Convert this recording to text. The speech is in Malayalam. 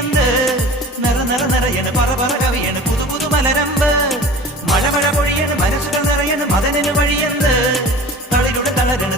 കിളിയന്ത് നിറയണ് പറ കവിയണ് പുതു മലരമ്പ് മഴ പൊഴിയണ് മനസ്സുകൾ നിറയണ് മദനന് വഴിയന്ത് തളിരുടെ തളരണ്